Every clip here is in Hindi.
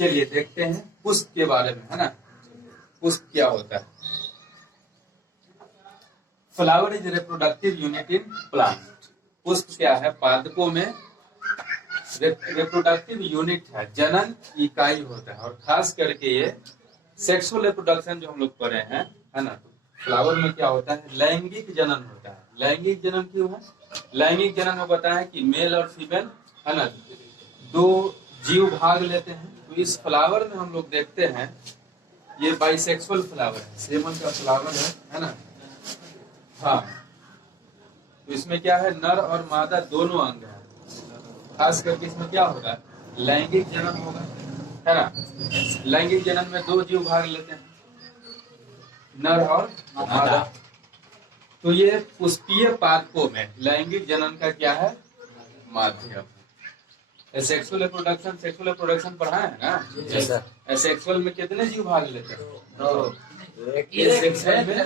चलिए देखते हैं पुष्प के बारे में, है ना। पुष्प क्या होता है? Flower is reproductive unit in plant. पुष्प क्या है? पादपों में रिप्रोडक्टिव यूनिट है, जनन इकाई होता है। और खास करके ये सेक्सुअल रिप्रोडक्शन जो हम लोग पढ़े हैं, है ना। फ्लावर में क्या होता है? लैंगिक जनन होता है। लैंगिक जनन क्यों है? लैंगिक जनन में बताया कि मेल और फीमेल, है ना, दो जीव भाग लेते हैं। तो इस फ्लावर में हम लोग देखते हैं ये बाइसेक्सुअल फ्लावर है, सेमन का फ्लावर है ना। हाँ, तो इसमें क्या है? नर और मादा दोनों अंग है। खास करके इसमें क्या होगा? लैंगिक जनन होगा, है ना। लैंगिक जनन में दो जीव भाग लेते हैं, नर और मादा। तो ये पुष्पीय पादपों में लैंगिक जनन का क्या है? माध्यम। सेक्सुअल रिप्रोडक्शन पढ़ा है ना। सेक्सुअल में कितने जीव भाग लेते हैं?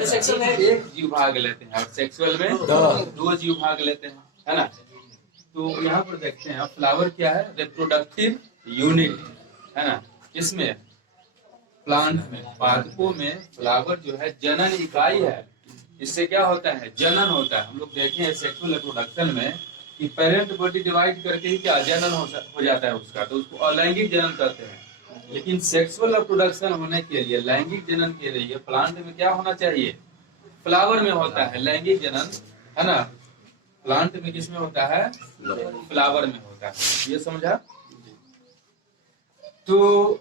सेक्सुअल में एक जीव भाग लेते हैं और सेक्सुअल में दो जीव भाग लेते हैं, है ना। तो यहाँ पर देखते हैं फ्लावर क्या है? रिप्रोडक्टिव यूनिट, है ना। इसमें प्लांट में, पादपों में फ्लावर जो है जनन इकाई है। इससे क्या होता है? जनन होता है। हम लोग देखे हैं सेक्सुअल रिप्रोडक्शन में कि पेरेंट बॉडी डिवाइड करके ही क्या जनन हो जाता है उसका, तो उसको अलैंगिक जनन कहते हैं। लेकिन सेक्सुअल रिप्रोडक्शन होने के लिए, लैंगिक जनन के लिए प्लांट में क्या होना चाहिए? फ्लावर में होता है लैंगिक जनन, है ना। प्लांट में किसमें होता है? फ्लावर में होता है। ये समझा? तो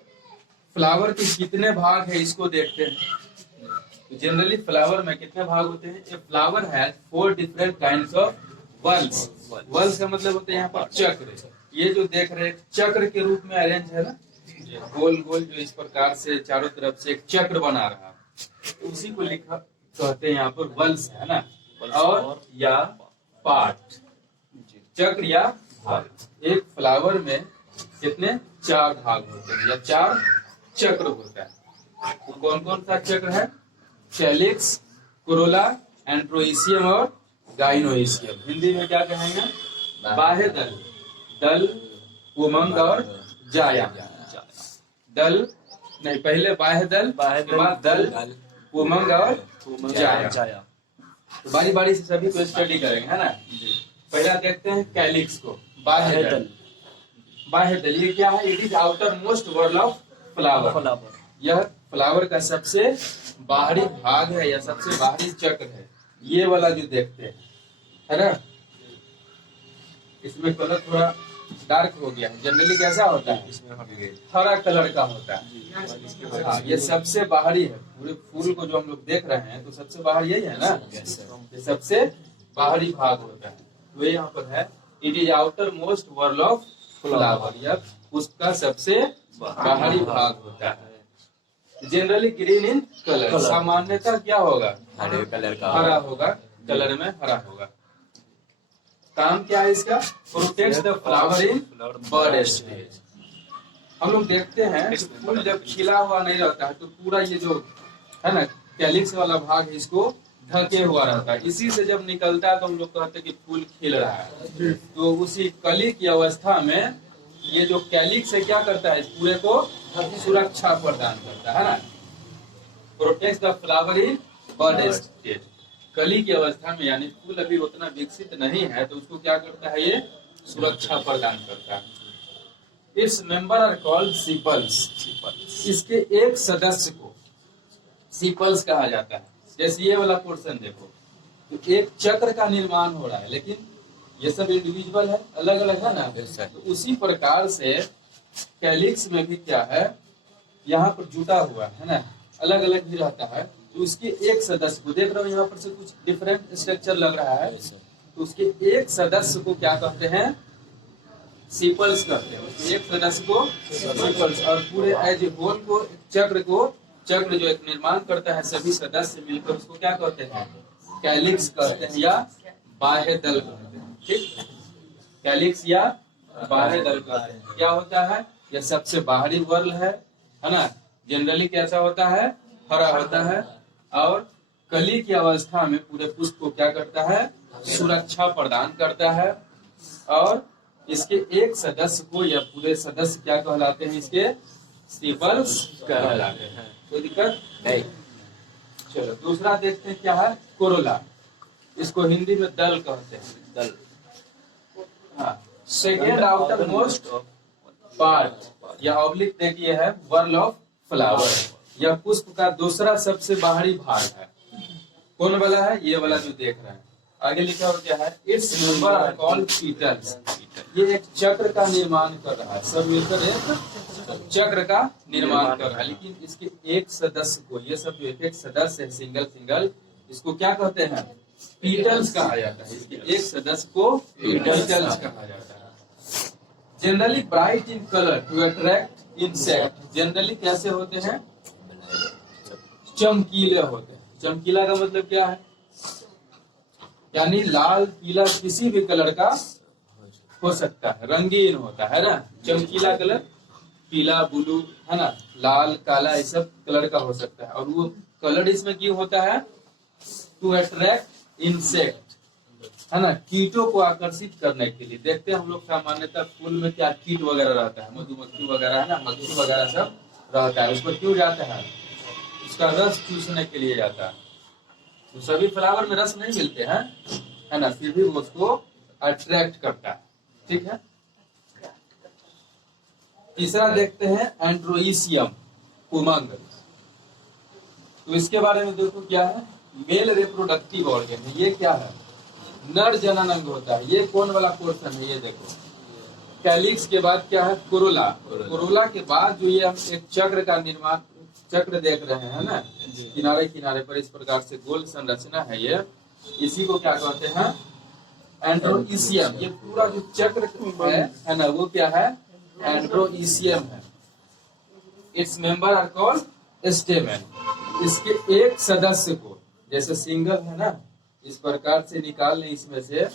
फ्लावर के कितने भाग है इसको देखते हैं। जनरली फ्लावर में कितने भाग होते हैं? A flower has 4 different kinds of whorls. Whorls का मतलब होता है यहाँ पर चक्र। ये जो देख रहे हैं चक्र के रूप में अरेंज है ना, गोल गोल जो इस प्रकार से चारों तरफ से एक चक्र बना रहा है, तो उसी को लिखा कहते हैं यहाँ पर वल्स, है ना। और या पार्ट, चक्र या भाग। एक फ्लावर में कितने? 4 भाग होते हैं या 4 चक्र होता है। तो कौन कौन सा चक्र है? कैलिक्स, कोरोला, एंड्रोइसियम और गाइनोइसियम। हिंदी में क्या कहेंगे? बाह्य दल, दल, उमंग और जाया। दल नहीं, पहले बाह्य दल, के बाद दल, उमंग और जाया। तो बारी बारी से सभी को स्टडी करेंगे, है ना। पहला देखते हैं कैलिक्स को, बाह्य दल। बाह्य दल ये क्या है? It is outermost whorl of flower. यह फ्लावर का सबसे बाहरी भाग है या सबसे बाहरी चक्र है। ये वाला जो देखते हैं, है ना। इसमें कलर थोड़ा डार्क हो गया है। जनरली कैसा होता है? हरा कलर का होता है। हाँ, ये सबसे बाहरी है। पूरे फूल को जो हम लोग देख रहे हैं तो सबसे बाहर यही है ना। ये सबसे बाहरी भाग होता है। तो यहाँ पर है it is outermost whorl of flower. यह उसका सबसे बाहरी भाग होता है। Generally green in colour. सामान्यतः क्या होगा? हरे कलर का, हरा होगा, कलर में हरा होगा। काम क्या है इसका? Protect the flower in bud stage. हम लोग देखते हैं फूल जब खिला हुआ नहीं रहता है तो पूरा ये जो है ना कैलिक्स वाला भाग है इसको ढके हुआ रहता है। इसी से जब निकलता है तो हम लोग कहते हैं कि फूल खिल रहा है। तो उसी कली की अवस्था में ये जो कैलिक्स है क्या करता है? इस पूरे को सुरक्षा प्रदान करता है ना। Protect the flower in bud stage. कली की अवस्था में, यानी फूल अभी उतना विकसित नहीं है तो उसको क्या करता है? ये सुरक्षा प्रदान करता है। इस मेंबर आर कॉल्ड सीपल्स। इसके एक सदस्य को सीपल्स कहा जाता है। जैसे ये वाला पोर्शन देखो, तो एक चक्र का निर्माण हो रहा है, लेकिन ये सब इंडिविजुअल है, अलग अलग है ना। तो उसी प्रकार से कैलिक्स में भी क्या है? यहाँ पर जुटा हुआ है ना, अलग अलग भी रहता है। तो उसके एक सदस्य को देख रहे हो, यहाँ पर से कुछ डिफरेंट स्ट्रक्चर लग रहा है। तो उसके एक सदस्य को क्या कहते हैं? सीपल्स कहते हैं। एक सदस्य को सीपल्स, और पूरे एज ए होल को, चक्र जो एक निर्माण करता है, सभी सदस्य मिलकर उसको क्या कहते हैं? कैलिक्स कहते हैं या बाह्य दल कहते हैं। ठीक, कैलिक्स या बाह्य दल कहते हैं। क्या होता है? यह सबसे बाहरी वर्ल है ना। जनरली कैसा होता है? हरा होता है। और कली की अवस्था में पूरे पुष्प को क्या करता है? सुरक्षा प्रदान करता है। और इसके एक सदस्य को या पूरे सदस्य क्या कहलाते हैं? इसके सीपल्स कहलाते हैं। कोई दिक्कत नहीं। चलो दूसरा देखते हैं क्या है, कोरोला। इसको हिंदी में दल कहते हैं, दल। हाँ, सेकेंड आउटर मोस्ट पार्ट या ऑब्लिक देखिए है वर्ल ऑफ फ्लावर। यह पुष्प का दूसरा सबसे बाहरी भाग है। कौन वाला है, ये वाला जो देख रहे हैं। आगे लिखा हुआ क्या है, its member are called petals. ये एक चक्र का निर्माण कर रहा है, सब मिलकर एक चक्र का निर्माण कर रहा है। लेकिन इसके एक सदस्य को, ये सब जो एक सदस्य है सिंगल सिंगल, इसको क्या कहते हैं, पीटल्स कहा जाता है। इसके एक सदस्य को पीटल्स कहा जाता है। Generally bright in colour to attract insect. Generally कैसे होते हैं, चमकीले होते हैं। चमकीला का मतलब क्या है, यानी लाल पीला किसी भी कलर का हो सकता है, रंगीन होता है ना। चमकीला कलर पीला, ब्लू, है ना, लाल, काला, ये सब कलर का हो सकता है। और वो कलर इसमें क्यों होता है, टू अट्रैक्ट इंसेक्ट, है ना, कीटों को आकर्षित करने के लिए। देखते हैं हम लोग सामान्यतः फूल में क्या कीट वगैरह रहता है, मधुमक्खी वगैरह, है ना, मक्खी वगैरह सब रहता है। उस पर क्यों जाता है, उसका रस चूसने के लिए जाता है। तो सभी फ्लावर में रस नहीं मिलते हैं, है ना, फिर भी वो उसको अट्रैक्ट करता है। ठीक है। तीसरा देखते हैं एंड्रोइसियम, उमंग। तो इसके बारे में देखो क्या है, मेल रिप्रोडक्टिव ऑर्गन है। ये क्या है, नर जनन अंग होता है। ये कौन वाला पोर्शन है, ये देखो, कैलिक्स के बाद क्या है, कोरोला। कोरोला के बाद जो ये हम एक चक्र का निर्माण, चक्र देख रहे हैं ना, किनारे किनारे पर इस प्रकार से गोल संरचना है, ये इसी को क्या कहते हैं, एंड्रोइसियम। ये पूरा जो चक्र है ना, वो क्या है, एंड्रोइसियम है। Its member are called stamen. इसके एक सदस्य को, जैसे सिंगल है ना, इस प्रकार से निकाल लें इसमें से,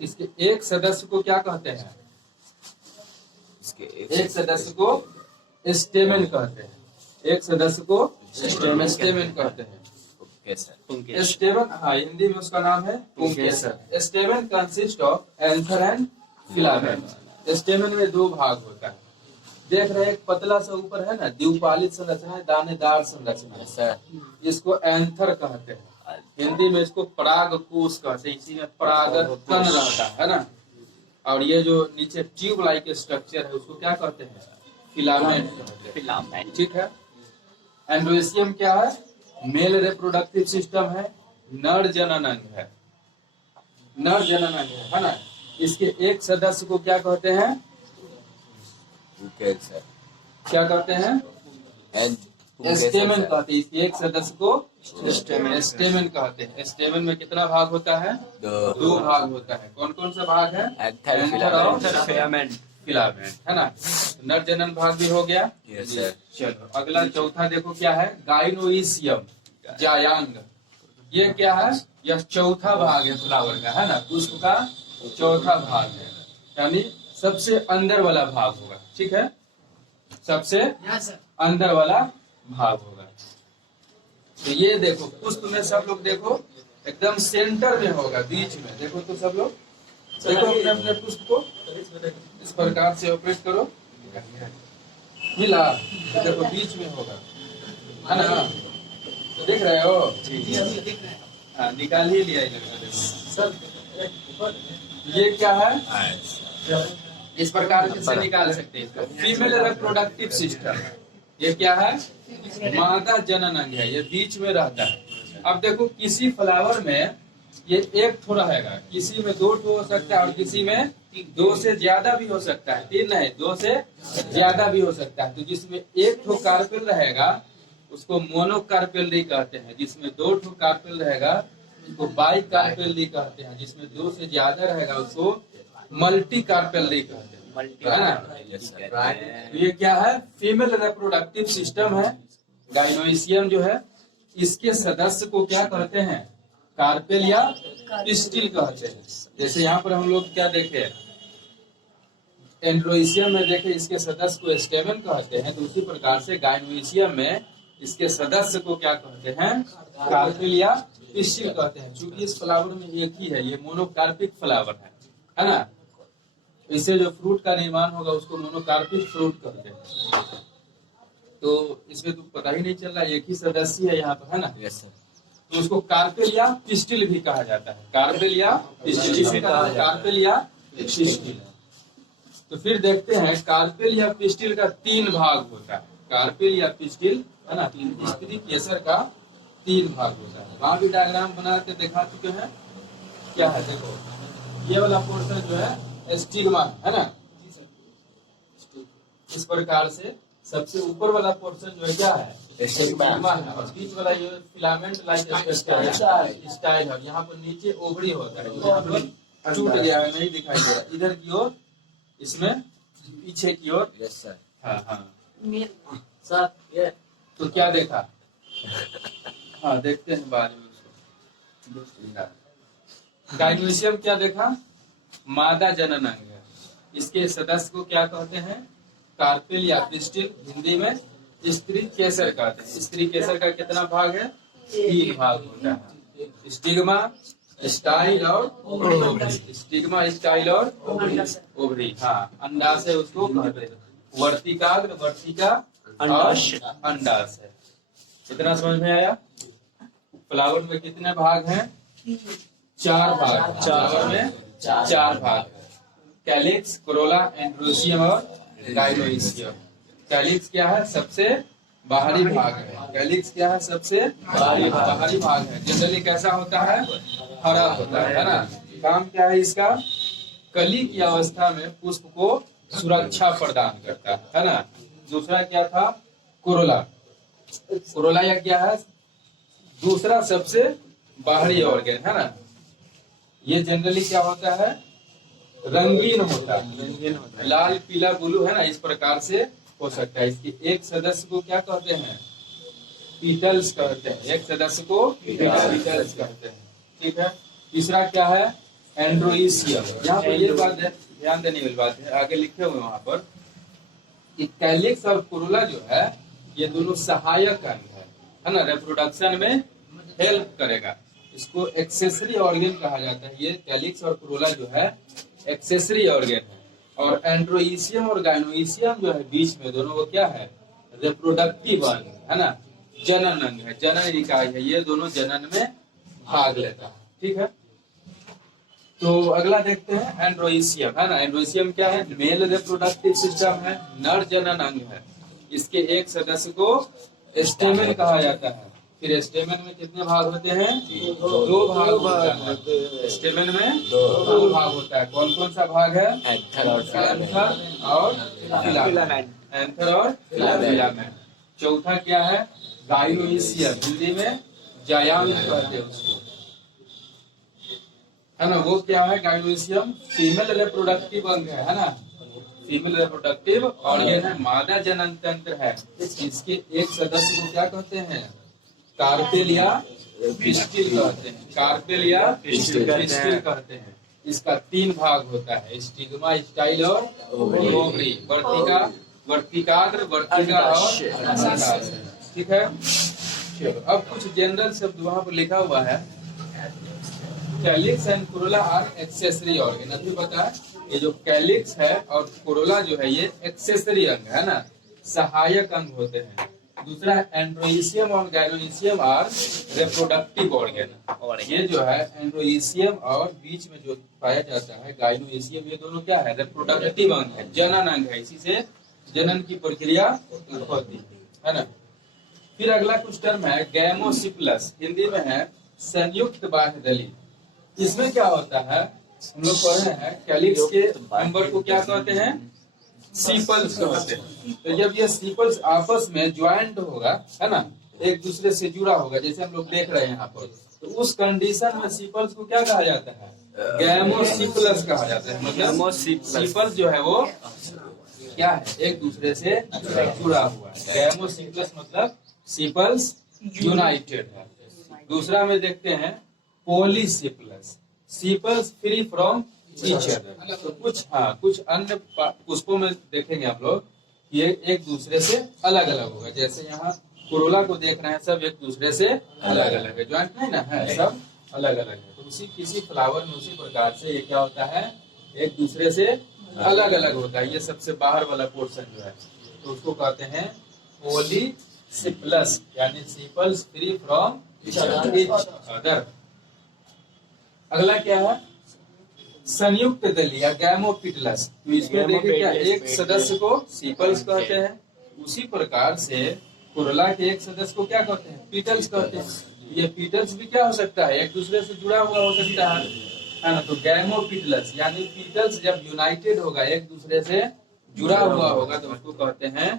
इसके एक सदस्य को क्या कहते हैं, एक सदस्य को स्टेमेन कहते हैं। एक सदस्य को स्टेमेन कहते हैं। स्टेमेन, हाँ, हिंदी में उसका नाम है पुंकेसर। Stamen consist of anther and filament. Stamen में दो भाग होता है। देख रहे हैं, एक पतला सा ऊपर है ना, द्विपालित संरचना है, दानेदार संरचना है, इसको एंथर कहते हैं। हिंदी में इसको पराग कोश कहते हैं। इसी में परागकण रहता है ना। और ये जो नीचे ट्यूब लाइक स्ट्रक्चर है, उसको क्या कहते हैं, फिलामेंट कहते हैं। फिलामेंट, ठीक है। एंड्रोइसियम क्या है, मेल रिप्रोडक्टिव सिस्टम है, नर जनन अंग है, नर जनन अंग है ना। इसके एक सदस्य को क्या कहते हैं, क्या कहते हैं, स्टेमेन कहते हैं। इसके एक सदस्य को स्टेमेन कहते हैं। स्टेमेन में कितना भाग होता है, दो भाग होता है। कौन कौन सा भाग है, एंथर और फिलामेंट, है ना। नर जनन भाग भी हो गया। चलो अगला चौथा देखो क्या है, गाइनोइसियम, जायांग। ये क्या है, यह चौथा भाग है फ्लावर का, है ना, पुष्प का चौथा भाग है, यानी सबसे अंदर वाला भाग होगा। ठीक है, सबसे अंदर वाला भाग होगा। तो ये देखो पुष्प में सब लोग देखो एकदम सेंटर में होगा, बीच में। देखो तो सब लोग देखो अपने अपने पुष्प को इस प्रकार से ऑपरेट करो, मिला, देखो बीच में होगा, है ना, देख रहे हो, हाँ, निकाल ही लिया सर। ये क्या है, इस प्रकार से निकाल सकते हैं। फीमेल रिप्रोडक्टिव सिस्टम, ये क्या है, मादा जनन अंग है, ये बीच में रहता है। अब देखो किसी फ्लावर में ये एक ठो रहेगा, किसी में दो ठो हो सकता है, और किसी में दो से ज्यादा भी हो सकता है, तीन नहीं, दो से ज्यादा भी हो सकता है। तो जिसमें एक ठो कार्पेल रहेगा उसको मोनोकार्पेलरी कहते हैं, जिसमें दो ठो कार्पेल रहेगा उसको बाई कार्पेलरी कहते हैं, जिसमें दो से ज्यादा रहेगा उसको मल्टी कार्पेलरी कहते हैं, है ना। तो ये क्या है, फीमेल रिप्रोडक्टिव सिस्टम है। गाइनोइसियम जो है, इसके सदस्य को क्या कहते हैं, कार्पेल या पिस्टिल कहते हैं। जैसे यहाँ पर हम लोग क्या देखे, एंड्रोइसियम में देखे इसके सदस्य को स्टेमेन कहते हैं, तो उसी प्रकार से गाइनोइसियम में इसके सदस्य को क्या कहते हैं, कार्पेल या पिस्टिल कहते हैं। चूंकि इस फ्लावर में एक ही है, ये मोनोकार्पिक फ्लावर है ना। इससे जो फ्रूट का निर्माण होगा उसको मोनोकार्पिक फ्रूट कहते हैं। तो इसमें तो पता ही नहीं चल रहा, एक ही सदस्य है यहाँ पर, है ना। Yes sir. तो उसको कार्पेल या पिस्टिल भी कहा जाता है। कार्पेल या पिस्टिल, कार्पेल या पिस्टिल। तो फिर देखते हैं कार्पेल या पिस्टिल का 3 भाग होता है। कार्पेल या पिस्टिल, है ना, स्त्री केसर का 3 भाग होता है। वहां भी डायग्राम बना के दिखा चुके हैं। क्या है देखो, ये वाला पोर्शन जो है स्टिग्मा है ना, इस प्रकार से सबसे ऊपर वाला पोर्शन जो है क्या है, स्टिग्मा है, और बीच वाला ये फिलामेंट लाइक स्टाइल है। यहाँ पर नीचे ओवरी होता है, यहाँ पर टूट गया है, नहीं दिखाई दे रहा। इधर की ओर, इसमें पीछे की ओर। Yes sir. हाँ हाँ सर ये तो क्या देखा, हाँ देखते हैं बाद में उसको। गाइनोसियम क्या देखा, मादा जनन अंग है। इसके सदस्य को क्या कहते हैं, कार्पेल या पिस्टिल, हिंदी में स्त्री केसर कहते हैं। स्त्री केसर का कितना भाग है, 3 भाग होता है। स्टिग्मा, स्टाइल और ओवरी। स्टिग्मा, स्टाइल और ओवरी। हाँ, अंडाशय उसको कहते हैं। वर्तिकाग्र, वर्तिका, अंडाशय। कितना समझ में आया। फ्लावर में कितने भाग हैं, 4 भाग। फ्लावर में 4 भाग है। कैलिक्स, कोरोला, एंड्रोसियम और गाइनोइसियम। कैलिक्स क्या है, सबसे बाहरी भाग है। कैलिक्स क्या है, सबसे बाहरी भाग है। जनरली कैसा होता है, हरा होता है ना। काम क्या है इसका, कली की अवस्था में पुष्प को सुरक्षा प्रदान करता है ना। दूसरा क्या था, कोरोला। कोरोला या क्या है, दूसरा सबसे बाहरी ऑर्गन है ना। ये जनरली क्या होता है, रंगीन होता है, लाल पीला ब्लू है ना, इस प्रकार से हो सकता है। इसके एक सदस्य को क्या कहते हैं, पीटल्स कहते हैं। एक सदस्य को पीटल्स कहते हैं, ठीक है। तीसरा क्या है, एंड्रोइसियम। यहाँ पर ये बात ध्यान देने वाली बात है, आगे लिखे हुए वहां पर कि कैलिक्स और कोरोला जो है ये दोनों सहायक अंग है ना, रिप्रोडक्शन में हेल्प करेगा। इसको एक्सेसरी ऑर्गन कहा जाता है। ये कैलिक्स और कोरोला जो है एक्सेसरी ऑर्गन है। और एंड्रोइसियम और गाइनोइसियम जो है बीच में, दोनों को क्या है, रिप्रोडक्टिव अंग है ना, जनन अंग है, जनन इकाई है। ये दोनों जनन में भाग लेता है, ठीक है। तो अगला देखते हैं एंड्रोइसियम, है ना। एंड्रोइसियम क्या है, मेल रिप्रोडक्टिव सिस्टम है, नर जनन अंग है। इसके एक सदस्य को स्टेमेन कहा जाता है। फिर स्टेमेन में कितने भाग होते हैं, 2 भाग होता है। स्टेमेन में 2 भाग होता है। कौन कौन सा भाग है, एंथर और फिलामेंट। एंथर और फिलामेंट। चौथा क्या है, गाइनोइसियम, हिंदी में जायांग कहते हैं उसको, है ना। वो क्या है, गाइनोइसियम फीमेल रिप्रोडक्टिव अंग है ना, फीमेल रिप्रोडक्टिव ऑर्गन है, मादा जनन तंत्र है। इसके एक सदस्य को क्या कहते हैं, कार्पेल या पिस्टिल कहते हैं। कार्पेल या पिस्टिल कहते हैं। इसका 3 भाग होता है, स्टिग्मा, स्टाइल और ओवरी। वर्तिकाग्र, वर्तिका और अंडाशय, ठीक है। चलो अब कुछ जनरल शब्द वहाँ पर लिखा हुआ है। Calyx and corolla are accessory organ. अभी पता है, ये जो कैलिक्स है और कोरोला जो है ये एक्सेसरी अंग है ना, सहायक अंग होते हैं। दूसरा एंड्रोइसियम और गाइनोइसियम आर रिप्रोडक्टिव ऑर्गन। और ये जो है एंड्रोइसियम और बीच में जो पाया जाता है गाइनोइसियम, ये दोनों क्या है, रिप्रोडक्टिव अंग है, जनन अंग है। इसी से जनन की प्रक्रिया होती है ना। फिर अगला कुछ टर्म है गैमोसिप्लस, हिंदी में है संयुक्त बाह्यदली। इसमें क्या होता है, हम लोग पढ़े हैं कैलिक्स के मेंबर को क्या कहते हैं, सीपल्स कहते हैं। तो जब ये सीपल्स आपस में ज्वाइंट होगा, है ना, एक दूसरे से जुड़ा होगा, जैसे हम लोग देख रहे हैं यहाँ पर, तो उस कंडीशन में सीपल्स को क्या कहा जाता है, गैमोसिप्लस कहा जाता है। मतलब सीपल्स जो है वो क्या है, एक दूसरे से जुड़ा हुआ है। गैमोसिप्लस मतलब सीपल्स यूनाइटेड है। दूसरा में देखते हैं polysepalous, sepals free from each other. तो कुछ अन्य पुष्पों में देखेंगे आप लोग, ये एक दूसरे से अलग अलग होगा। जैसे यहाँ कोरोला को देख रहे हैं, सब एक दूसरे से अलग अलग है, ज्वाइंट नहीं ना है, सब अलग अलग है। तो किसी फ्लावर में उसी प्रकार से ये क्या होता है, एक दूसरे से अलग अलग होता है। ये सबसे बाहर वाला पोर्शन जो है तो उसको कहते हैं पॉलीसिप्लस, यानी सिपल्स फ्री फ्रॉम ईच अदर। अगला क्या है? संयुक्त दली या गैमोपिटलस। तो इसमें देखिए क्या, एक सदस्य को सीपल्स कहते हैं, उसी प्रकार से कोरोला के एक सदस्य को क्या कहते हैं? पीटल्स कहते हैं। ये पीटल्स भी क्या हो सकता है? एक दूसरे से जुड़ा हुआ हो सकता है ना। तो गैमोपिटलस यानी पीटल्स जब यूनाइटेड होगा, एक दूसरे से जुड़ा हुआ होगा, तो उसको कहते हैं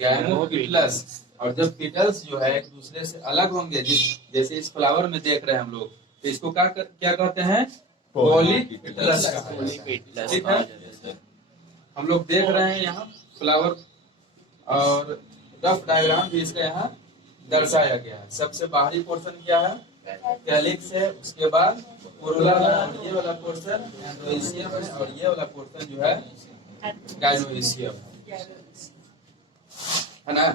गैमोपिटलस। और जब पीटल्स जो है एक दूसरे से अलग होंगे, जैसे इस फ्लावर में देख रहे हैं हम लोग, तो इसको क्या कहते हैं? पॉलीपिटलस। ठीक है, हम लोग देख रहे हैं यहाँ फ्लावर, और रफ डायग्राम भी इसका यहाँ दर्शाया गया है। सबसे बाहरी पोर्शन क्या है? कैलिक्स है, उसके बाद कोरोला है, और ये वाला पोर्शन एंड्रोइसियम है, और ये वाला पोर्शन जो है गाइनोइसियम है ना।